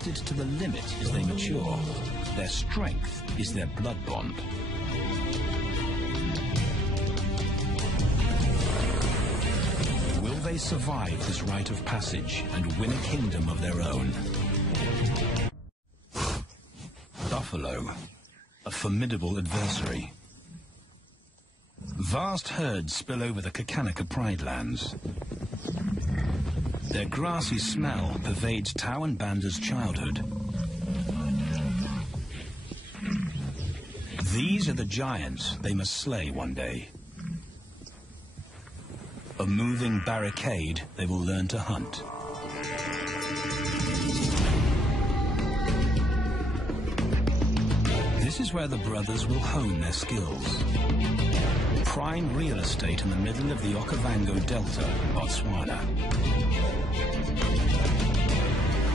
tested to the limit as they mature. Their strength is their blood bond. Will they survive this rite of passage and win a kingdom of their own? Buffalo, a formidable adversary. Vast herds spill over the Kakanika Pride lands. Their grassy smell pervades Tau and Banda's childhood. These are the giants they must slay one day. A moving barricade they will learn to hunt. This is where the brothers will hone their skills. Prime real estate in the middle of the Okavango Delta, Botswana.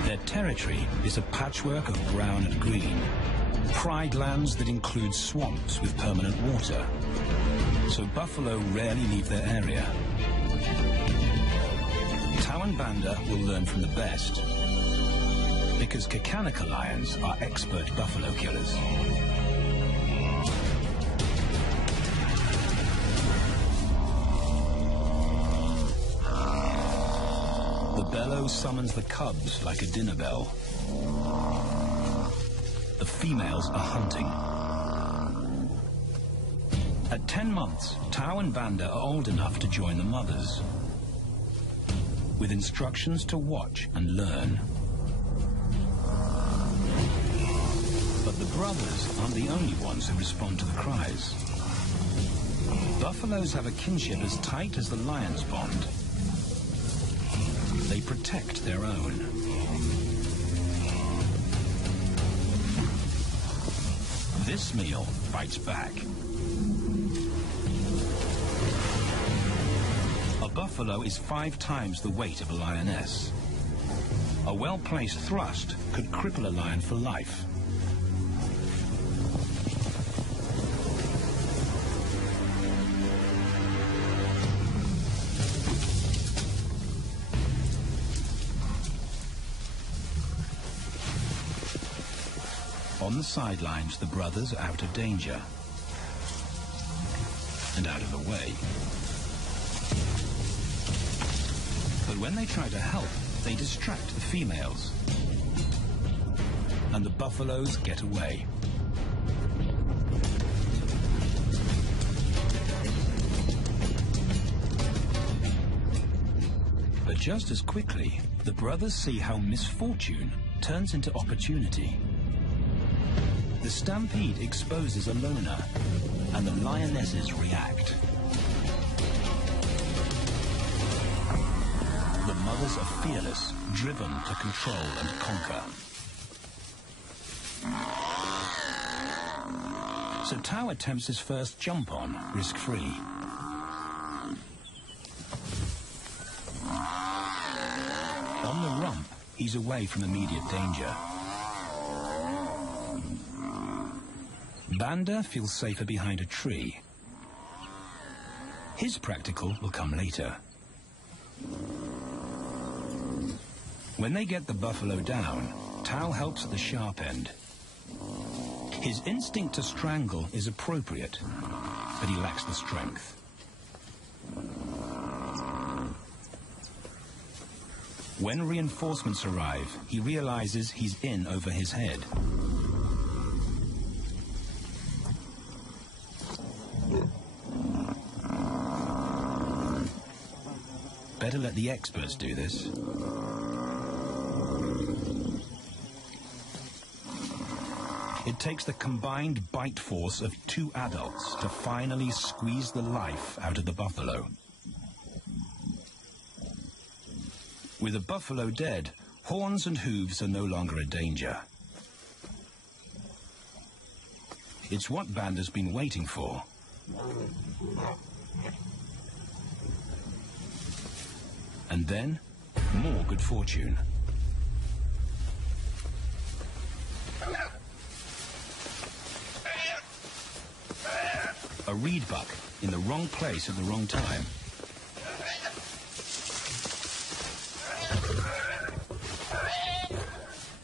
Their territory is a patchwork of brown and green. Pride lands that include swamps with permanent water. So buffalo rarely leave their area. Tau and Banda will learn from the best, because Kakanika lions are expert buffalo killers. The bellow summons the cubs like a dinner bell. The females are hunting. At 10 months, Tau and Banda are old enough to join the mothers, with instructions to watch and learn. But the brothers aren't the only ones who respond to the cries. Buffaloes have a kinship as tight as the lion's bond. They protect their own. This meal fights back. A buffalo is 5 times the weight of a lioness. A well-placed thrust could cripple a lion for life. On the sidelines, the brothers are out of danger and out of the way. But when they try to help, they distract the females, and the buffaloes get away. But just as quickly, the brothers see how misfortune turns into opportunity. The stampede exposes a loner, and the lionesses react. The mothers are fearless, driven to control and conquer. So Tau attempts his first jump on, risk-free. On the rump, he's away from immediate danger. Banda feels safer behind a tree. His practical will come later. When they get the buffalo down, Tau helps at the sharp end. His instinct to strangle is appropriate, but he lacks the strength. When reinforcements arrive, he realizes he's in over his head. Better let the experts do this. It takes the combined bite force of 2 adults to finally squeeze the life out of the buffalo. With a buffalo dead, horns and hooves are no longer a danger. It's what Banda's been waiting for. And then, more good fortune. A reed buck in the wrong place at the wrong time.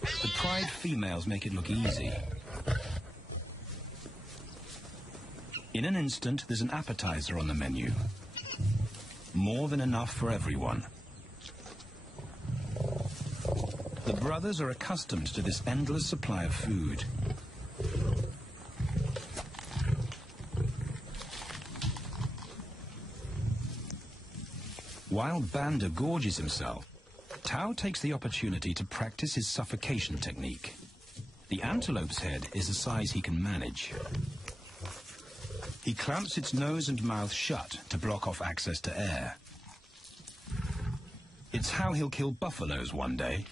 The females make it look easy. In an instant, there's an appetizer on the menu. More than enough for everyone. The brothers are accustomed to this endless supply of food. While Banda gorges himself, Tao takes the opportunity to practice his suffocation technique. The antelope's head is the size he can manage. He clamps its nose and mouth shut to block off access to air. It's how he'll kill buffaloes one day.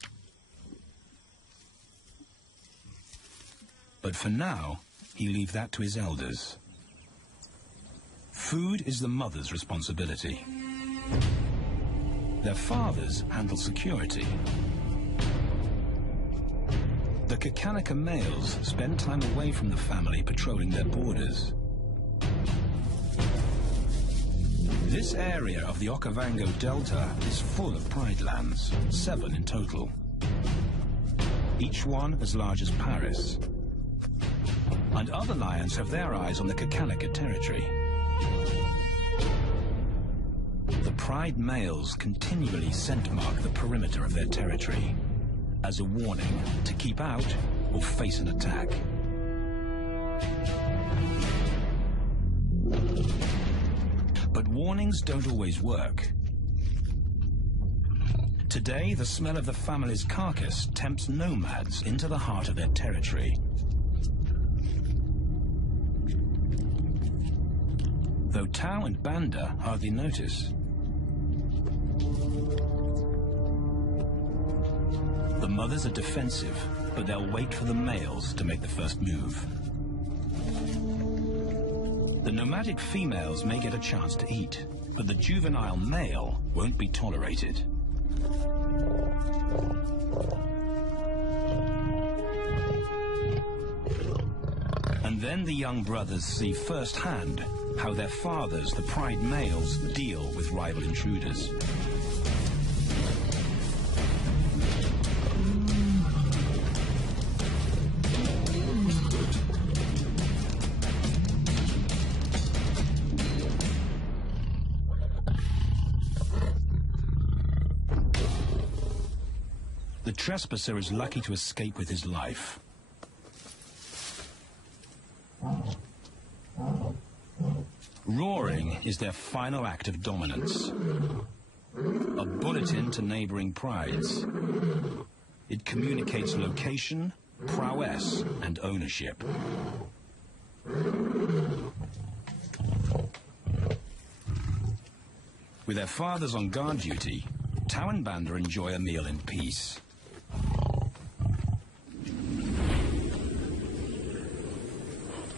But for now, he leaves that to his elders. Food is the mother's responsibility. Their fathers handle security. The Kakanika males spend time away from the family patrolling their borders. This area of the Okavango Delta is full of pride lands, 7 in total. Each one as large as Paris. And other lions have their eyes on the Kakanika territory. The pride males continually scent mark the perimeter of their territory as a warning to keep out or face an attack. But warnings don't always work. Today, the smell of the family's carcass tempts nomads into the heart of their territory. Though Tao and Banda hardly notice. The mothers are defensive, but they'll wait for the males to make the first move. The nomadic females may get a chance to eat, but the juvenile male won't be tolerated. And then the young brothers see firsthand how their fathers, the pride males, deal with rival intruders. The trespasser is lucky to escape with his life. Roaring is their final act of dominance. A bulletin to neighboring prides. It communicates location, prowess, and ownership. With their fathers on guard duty, Tao and Banda enjoy a meal in peace.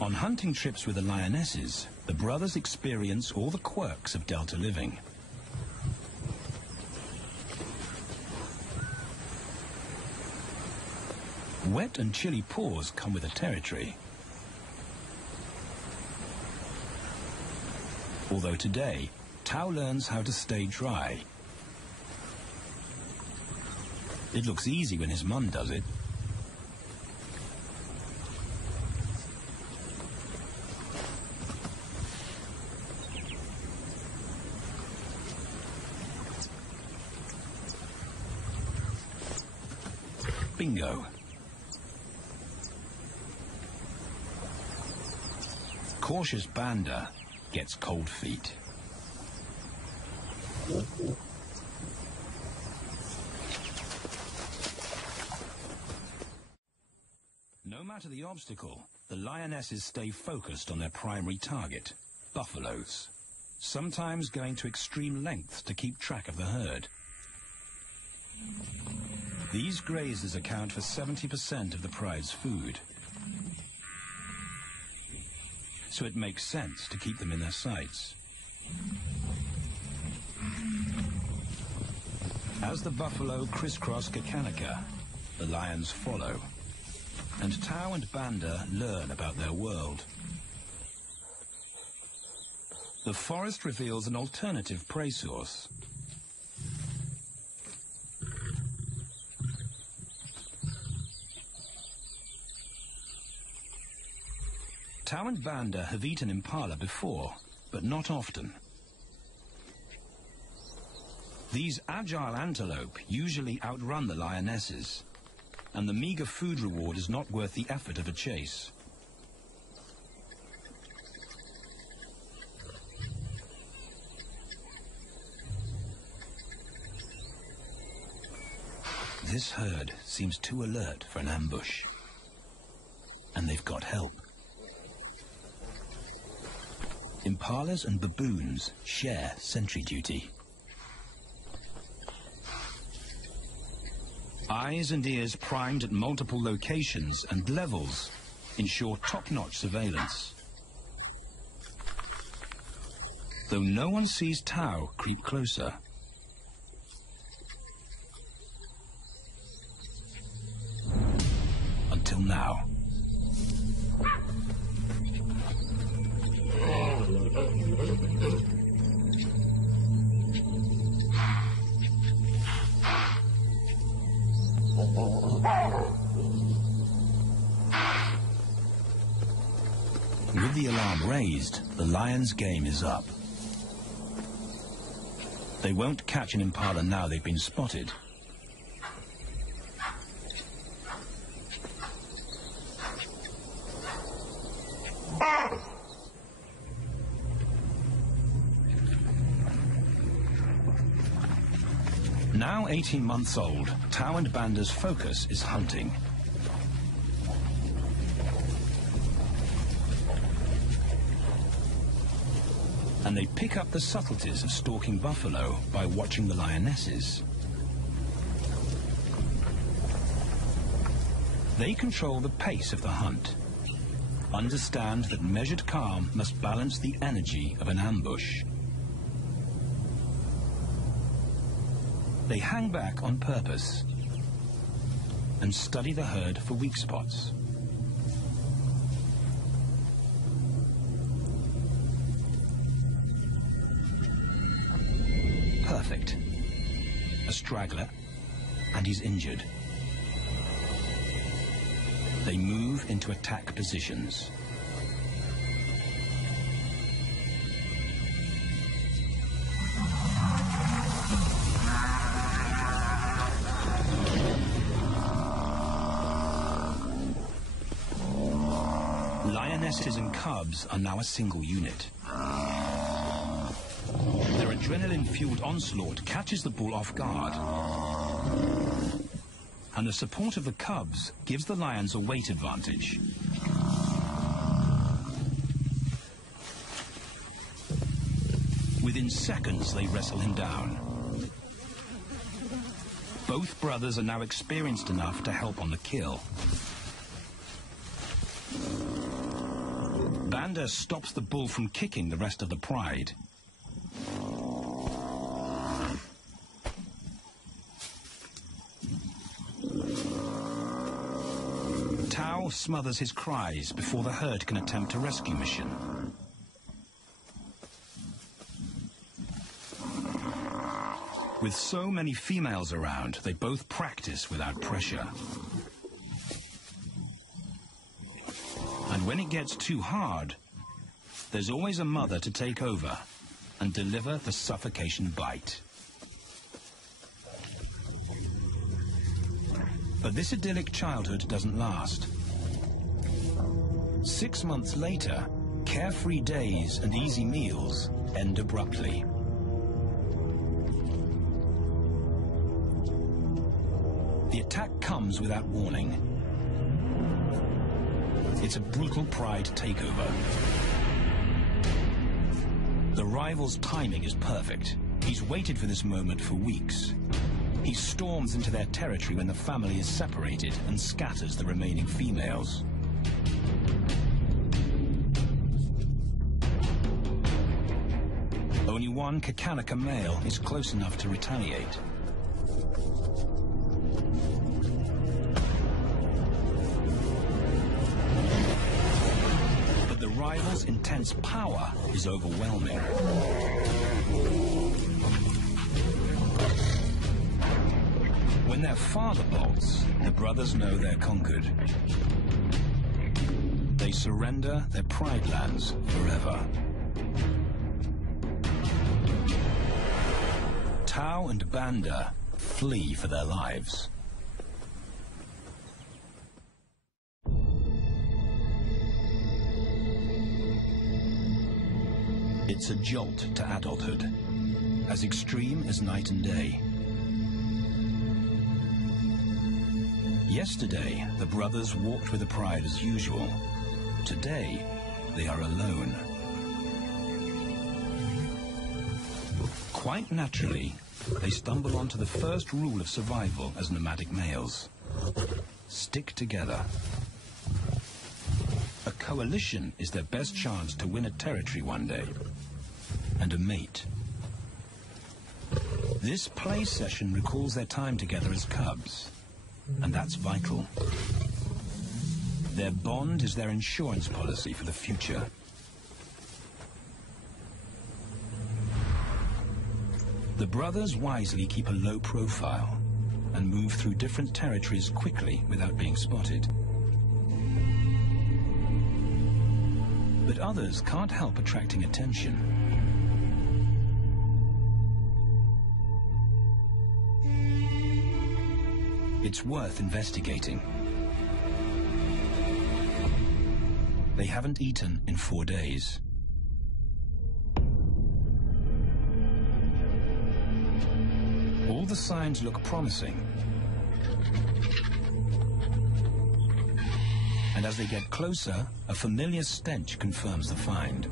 On hunting trips with the lionesses, the brothers experience all the quirks of delta living. Wet and chilly paws come with the territory. Although today, Tao learns how to stay dry. It looks easy when his mum does it. Bingo. Cautious Banda gets cold feet. No matter the obstacle, the lionesses stay focused on their primary target, buffaloes, sometimes going to extreme lengths to keep track of the herd. These grazers account for 70% of the pride's food. So it makes sense to keep them in their sights. As the buffalo crisscross Kakanika, the lions follow. And Tao and Banda learn about their world. The forest reveals an alternative prey source. Tao and Banda have eaten impala before, but not often. These agile antelope usually outrun the lionesses, and the meager food reward is not worth the effort of a chase. This herd seems too alert for an ambush, and they've got help. Impalas and baboons share sentry duty. Eyes and ears primed at multiple locations and levels ensure top-notch surveillance. Though no one sees Tao creep closer. Until now. With the alarm raised, the lion's game is up. They won't catch an impala now they've been spotted. Now 18 months old, Tao and Banda's focus is hunting. And they pick up the subtleties of stalking buffalo by watching the lionesses. They control the pace of the hunt, understand that measured calm must balance the energy of an ambush. They hang back on purpose and study the herd for weak spots. Perfect. A straggler, and he's injured. They move into attack positions. Lionesses and cubs are now a single unit. Their adrenaline-fueled onslaught catches the bull off guard. And the support of the cubs gives the lions a weight advantage. Within seconds, they wrestle him down. Both brothers are now experienced enough to help on the kill. Banda stops the bull from kicking the rest of the pride. Tao smothers his cries before the herd can attempt a rescue mission. With so many females around, they both practice without pressure. And when it gets too hard, there's always a mother to take over and deliver the suffocation bite. But this idyllic childhood doesn't last. 6 months later, carefree days and easy meals end abruptly. The attack comes without warning. It's a brutal pride takeover. The rival's timing is perfect. He's waited for this moment for weeks. He storms into their territory when the family is separated and scatters the remaining females. Only one Kakanika male is close enough to retaliate. But the rival's intense power is overwhelming. When their father bolts, the brothers know they're conquered. They they surrender their pride lands forever. Tao and Banda flee for their lives. It's a jolt to adulthood, as extreme as night and day. Yesterday, the brothers walked with the pride as usual. Today, they are alone. Quite naturally, they stumble onto the first rule of survival as nomadic males. Stick together. A coalition is their best chance to win a territory one day. And a mate. This play session recalls their time together as cubs, and that's vital. Their bond is their insurance policy for the future. The brothers wisely keep a low profile and move through different territories quickly without being spotted. But others can't help attracting attention. It's worth investigating. They haven't eaten in 4 days. All the signs look promising. And as they get closer, a familiar stench confirms the find.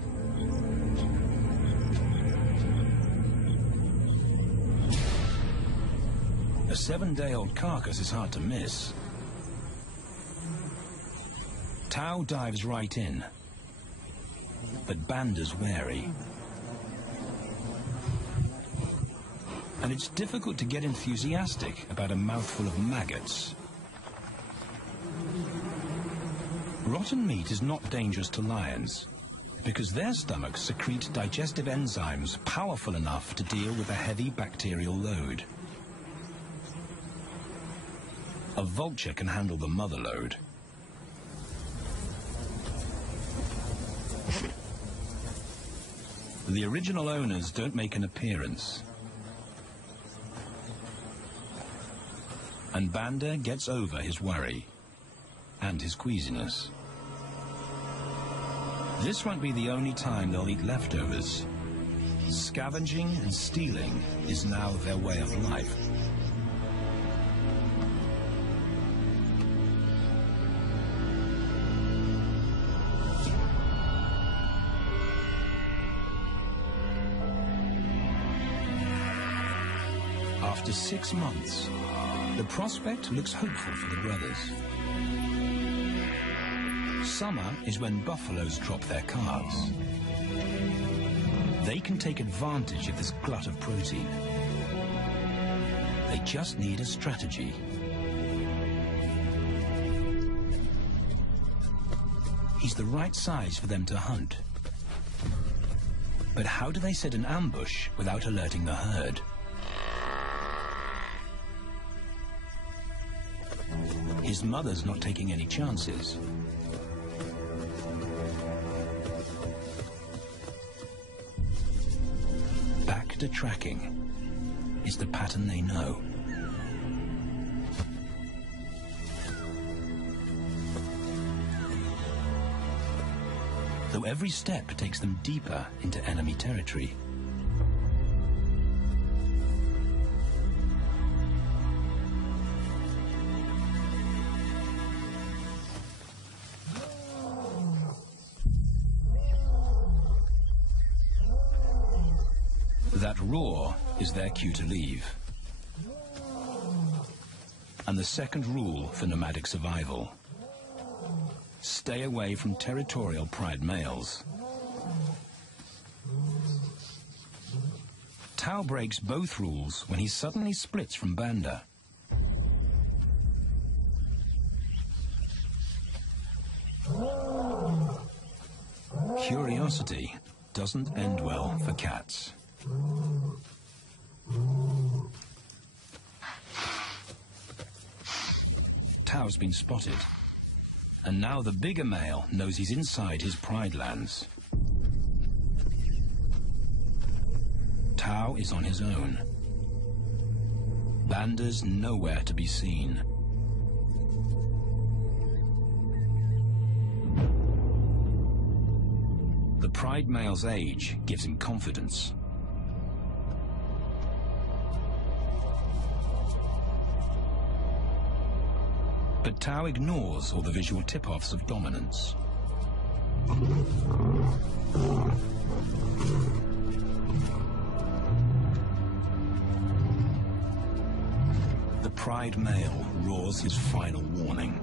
A 7-day-old carcass is hard to miss. Tao dives right in, but Banda's wary. And it's difficult to get enthusiastic about a mouthful of maggots. Rotten meat is not dangerous to lions, because their stomachs secrete digestive enzymes powerful enough to deal with a heavy bacterial load. A vulture can handle the mother load. The original owners don't make an appearance. And Banda gets over his worry and his queasiness. This won't be the only time they'll eat leftovers. Scavenging and stealing is now their way of life. After 6 months, the prospect looks hopeful for the brothers. Summer is when buffaloes drop their calves. They can take advantage of this glut of protein. They just need a strategy. He's the right size for them to hunt. But how do they set an ambush without alerting the herd? His mother's not taking any chances. Back to tracking is the pattern they know. Though every step takes them deeper into enemy territory. That roar is their cue to leave. And the second rule for nomadic survival: stay away from territorial pride males. Tao breaks both rules when he suddenly splits from Banda. Curiosity doesn't end well for cats. Tao's been spotted, And now the bigger male knows he's inside his pride lands. Tao is on his own. Banda's nowhere to be seen. The pride male's age gives him confidence. But Tao ignores all the visual tip-offs of dominance. The pride male roars his final warning.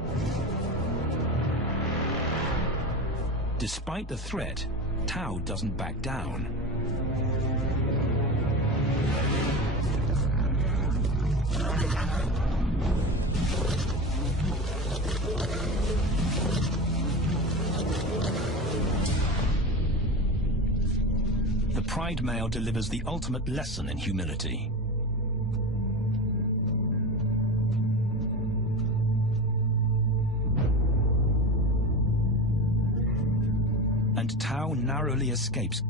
Despite the threat, Tao doesn't back down. The pride male delivers the ultimate lesson in humility. And Tao narrowly escapes.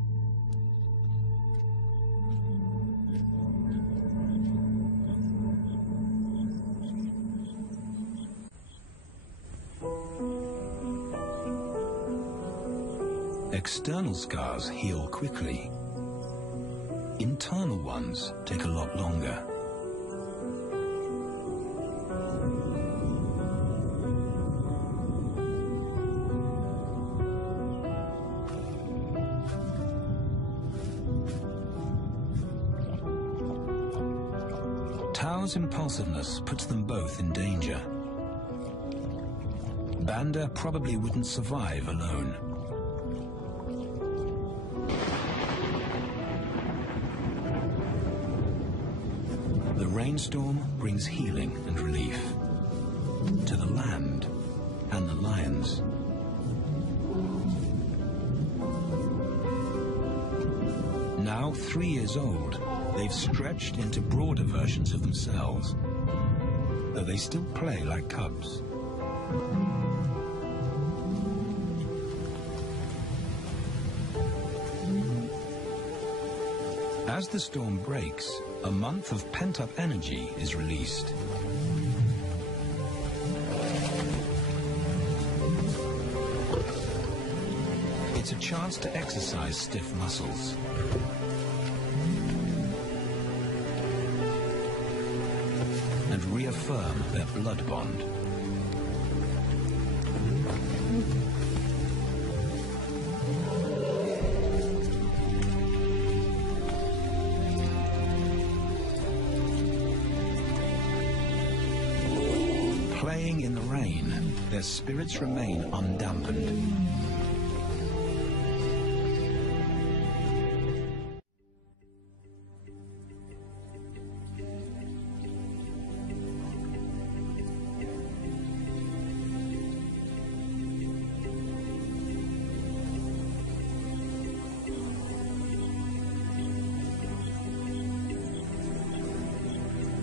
External scars heal quickly. Internal ones take a lot longer. Tao's impulsiveness puts them both in danger. Banda probably wouldn't survive alone. The rainstorm brings healing and relief to the land and the lions. Now 3 years old, they've stretched into broader versions of themselves, though they still play like cubs. As the storm breaks, a month of pent-up energy is released. It's a chance to exercise stiff muscles. And reaffirm their blood bond. Playing in the rain, their spirits remain undampened.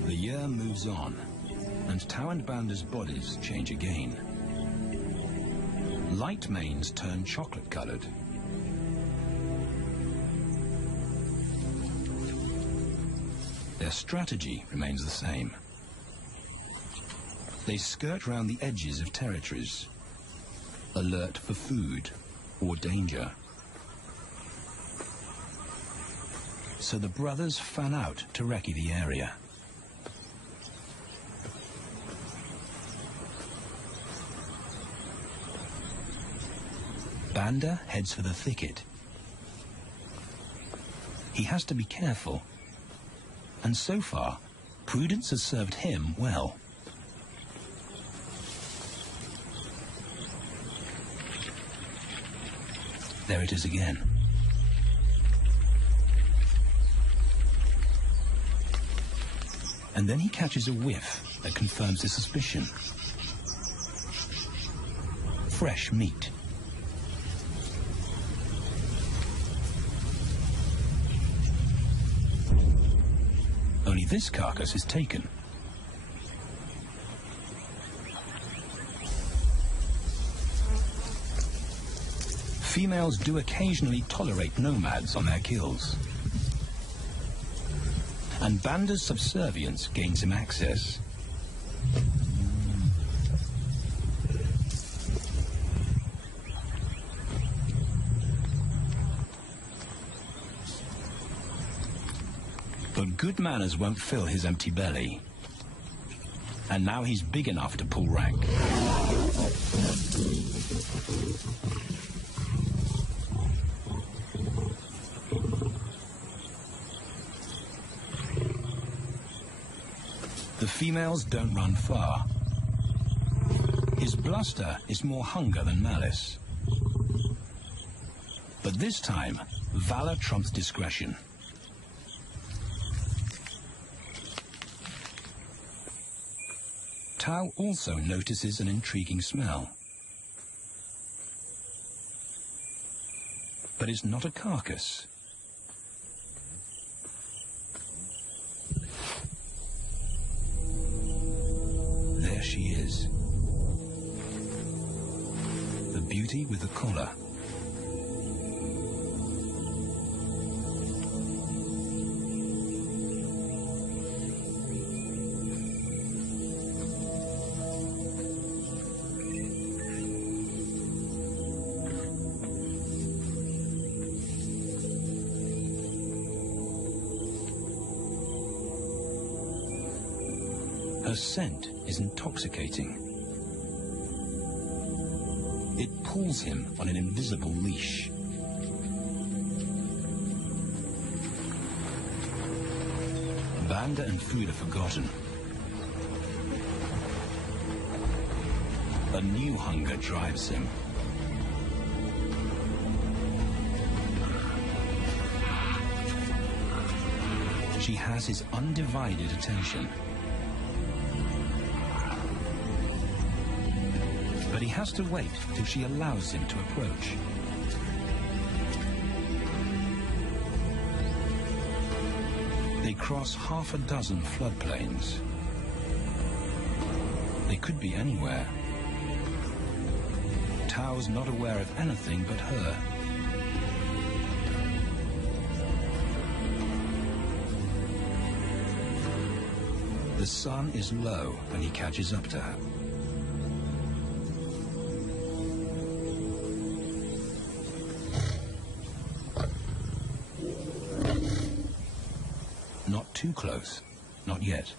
The year moves on, and Tao and Banda's bodies change again. Light manes turn chocolate-colored. Their strategy remains the same. They skirt round the edges of territories, alert for food or danger. So the brothers fan out to recce the area. Banda heads for the thicket. He has to be careful, and so far, prudence has served him well. There it is again. And then he catches a whiff that confirms his suspicion. Fresh meat. Only this carcass is taken. Females do occasionally tolerate nomads on their kills. And Banda's subservience gains him access. But good manners won't fill his empty belly. And now he's big enough to pull rank. The females don't run far. His bluster is more hunger than malice. But this time, valor trumps discretion. Tao also notices an intriguing smell. But it's not a carcass. There she is. The beauty with the collar. Her scent is intoxicating. It pulls him on an invisible leash. Banda and food are forgotten. A new hunger drives him. She has his undivided attention. But he has to wait till she allows him to approach. They cross half a dozen floodplains. They could be anywhere. Tao's not aware of anything but her. The sun is low when he catches up to her. Not too close, not yet.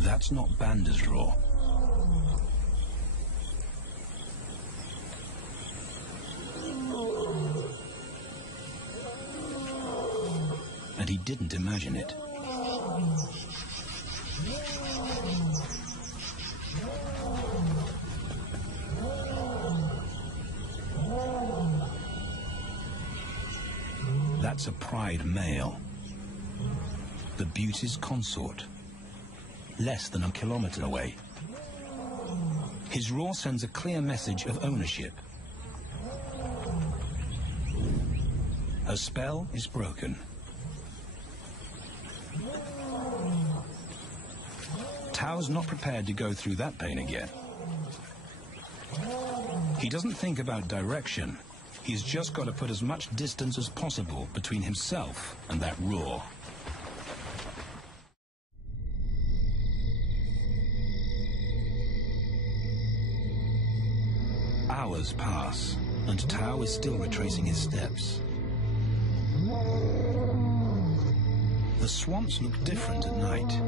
That's not Banda's roar. And he didn't imagine it. That's a pride male. The beauty's consort. Less than a kilometer away. His roar sends a clear message of ownership. Her spell is broken. Tao's not prepared to go through that pain again. He doesn't think about direction. He's just got to put as much distance as possible between himself and that roar. Hours pass, and Tao is still retracing his steps. The swamps look different at night.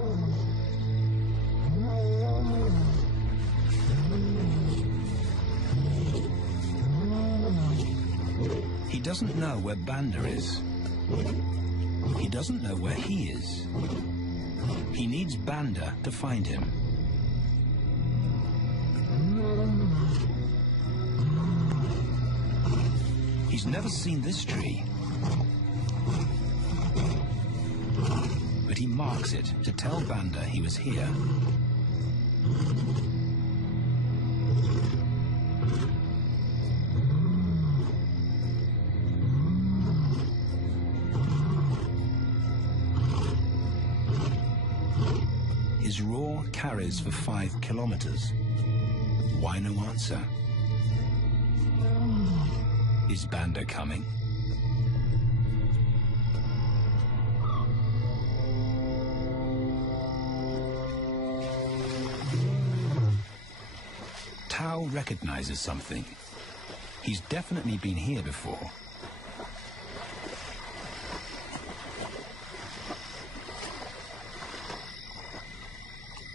He doesn't know where Banda is. He doesn't know where he is. He needs Banda to find him. He's never seen this tree. But he marks it to tell Banda he was here. His roar carries for 5 kilometers. Why no answer? Is Banda coming? Tao recognizes something. He's definitely been here before.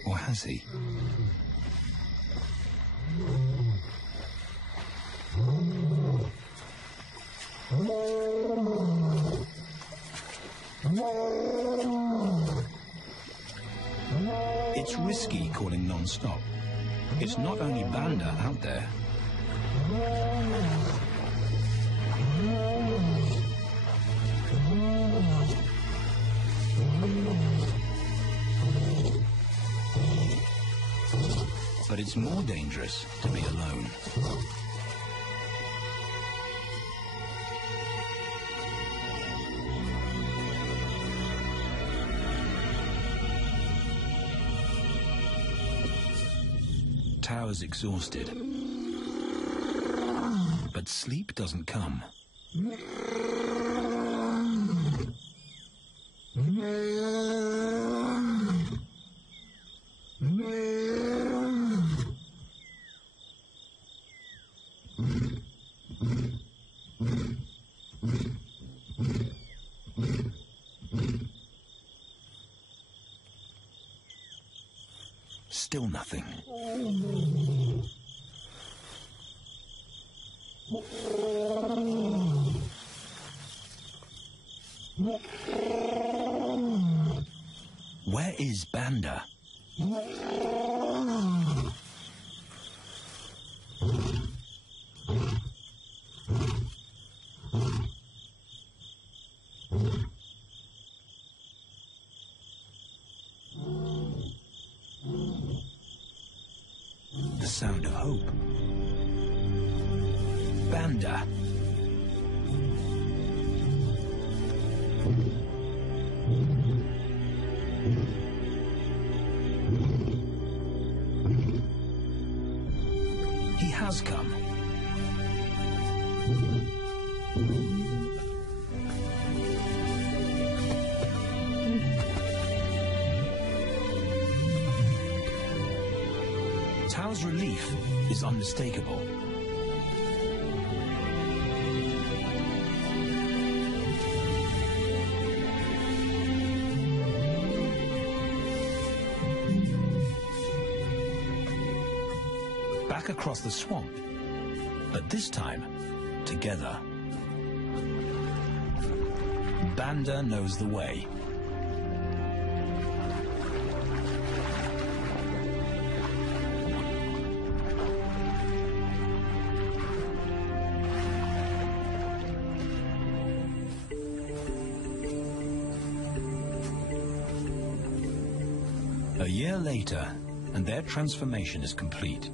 Or has he? It's risky calling non-stop. It's not only Banda out there. But it's more dangerous to be alone. Tao's exhausted, but sleep doesn't come. Still nothing. Where is Banda? The sound of hope. Banda. He has come. Tao's relief is unmistakable. Back across the swamp, but this time, together. Banda knows the way. A year later, and their transformation is complete.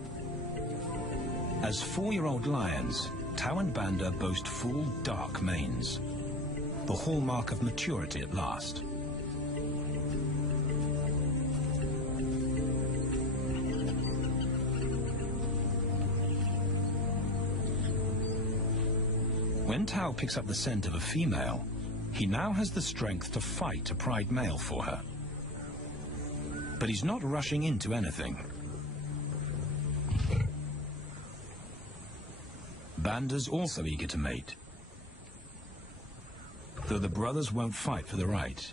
As 4-year-old lions, Tao and Banda boast full, dark manes, the hallmark of maturity at last. When Tao picks up the scent of a female, he now has the strength to fight a pride male for her. But he's not rushing into anything. Banda's also eager to mate, though the brothers won't fight for the right.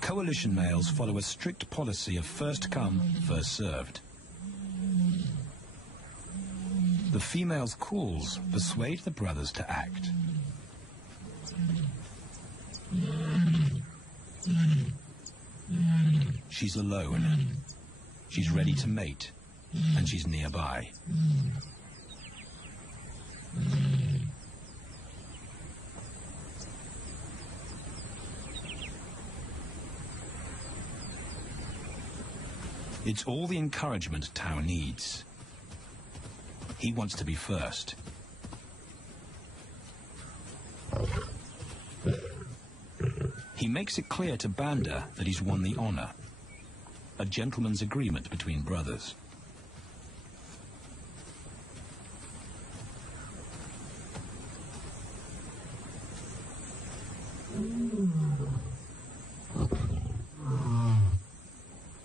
Coalition males follow a strict policy of first come, first served. The female's calls persuade the brothers to act. She's alone. She's ready to mate, and she's nearby. It's all the encouragement Tao needs. He wants to be first. He makes it clear to Banda that he's won the honor. a gentleman's agreement between brothers.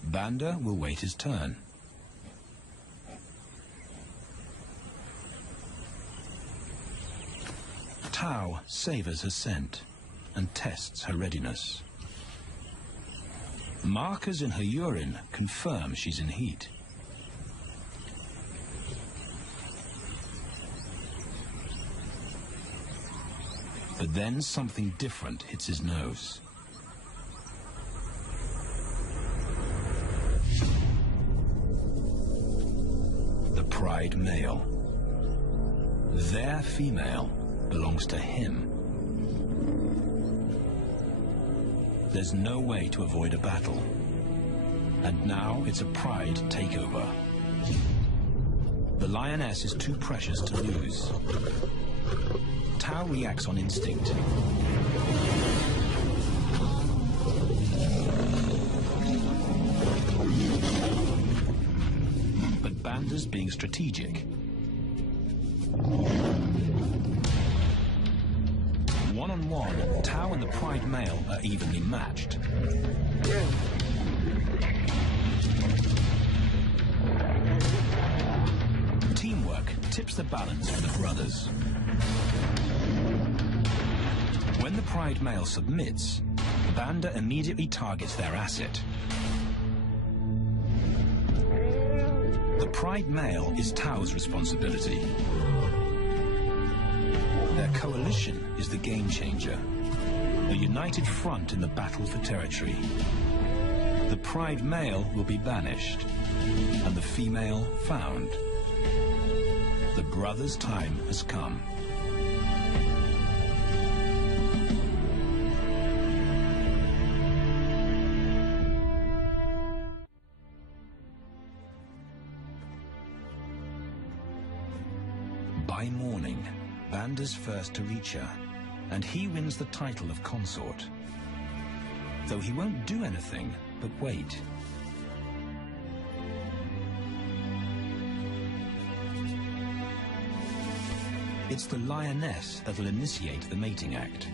Banda will wait his turn. Tao savors her scent and tests her readiness. Markers in her urine confirm she's in heat. But then something different hits his nose. The pride male. Their female belongs to him. There's no way to avoid a battle. And now it's a pride takeover. The lioness is too precious to lose. Tao reacts on instinct. But Banda's being strategic. One-on-one, Tao and the pride male are evenly matched. Teamwork tips the balance for the brothers. When the pride male submits, Banda immediately targets their asset. The pride male is Tao's responsibility. Their coalition is the game changer, a united front in the battle for territory. The pride male will be banished, and the female found. The brothers' time has come. By morning, Banda's first to reach her, and he wins the title of consort. Though he won't do anything but wait. It's the lioness that will initiate the mating act.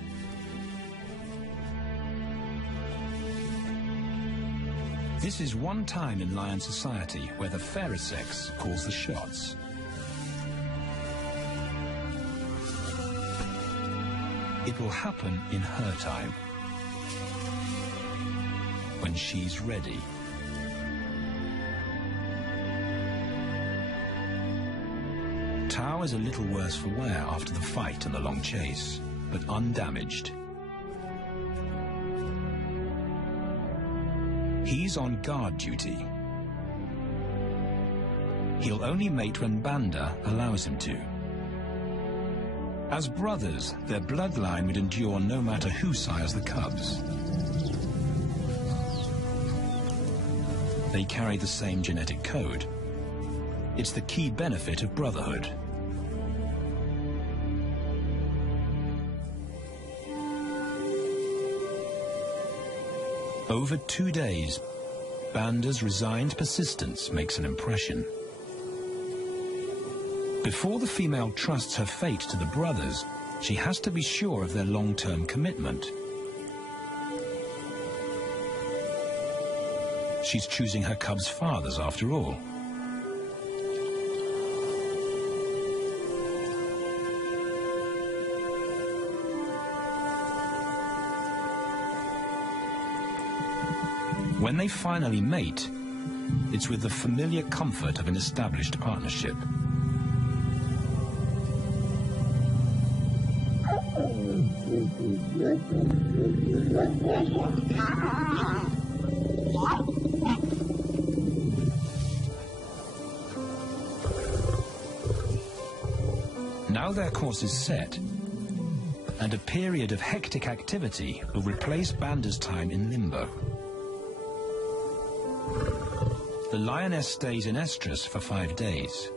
This is one time in lion society where the fairer sex calls the shots. It will happen in her time, when she's ready. Tao is a little worse for wear after the fight and the long chase, but undamaged. He's on guard duty. He'll only mate when Banda allows him to. As brothers, their bloodline would endure no matter who sires the cubs. They carry the same genetic code. It's the key benefit of brotherhood. Over 2 days, Banda's resigned persistence makes an impression. Before the female trusts her fate to the brothers, she has to be sure of their long-term commitment. She's choosing her cubs' fathers after all. When they finally mate, it's with the familiar comfort of an established partnership. Now their course is set, and a period of hectic activity will replace Banda's time in limbo. The lioness stays in estrus for 5 days,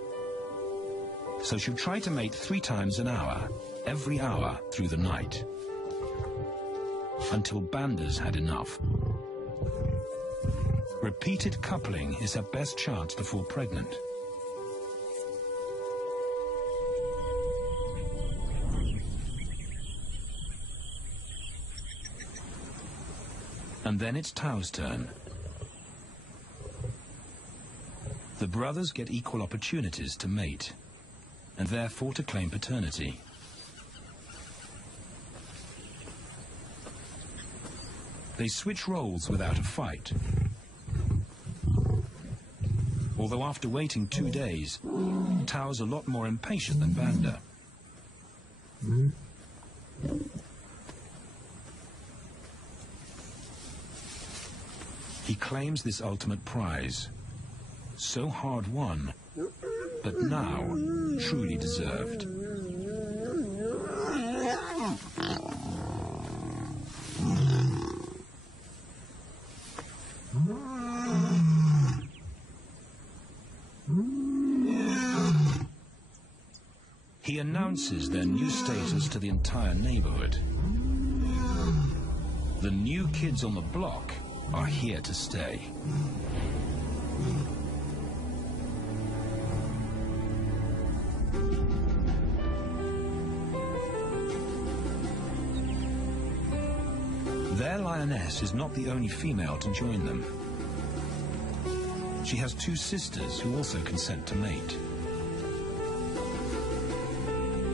so she'll try to mate 3 times an hour, every hour through the night, until Banda's had enough. Repeated coupling is her best chance to fall pregnant. And then it's Tao's turn. The brothers get equal opportunities to mate, and therefore to claim paternity. They switch roles without a fight. Although after waiting 2 days, Tao's a lot more impatient than Banda. He claims this ultimate prize, so hard won, but now truly deserved. He announces their new status to the entire neighborhood. The new kids on the block are here to stay. Their lioness is not the only female to join them. She has 2 sisters who also consent to mate.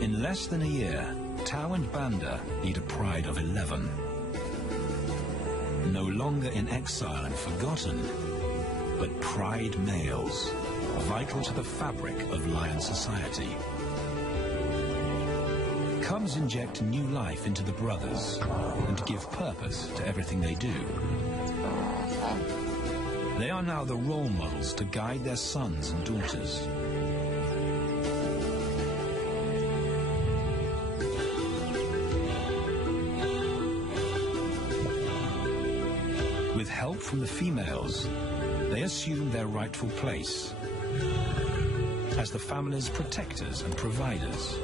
In less than a year, Tao and Banda need a pride of 11. No longer in exile and forgotten, but pride males, vital to the fabric of lion society. Cubs inject new life into the brothers and give purpose to everything they do. They are now the role models to guide their sons and daughters. With help from the females, they assume their rightful place as the family's protectors and providers.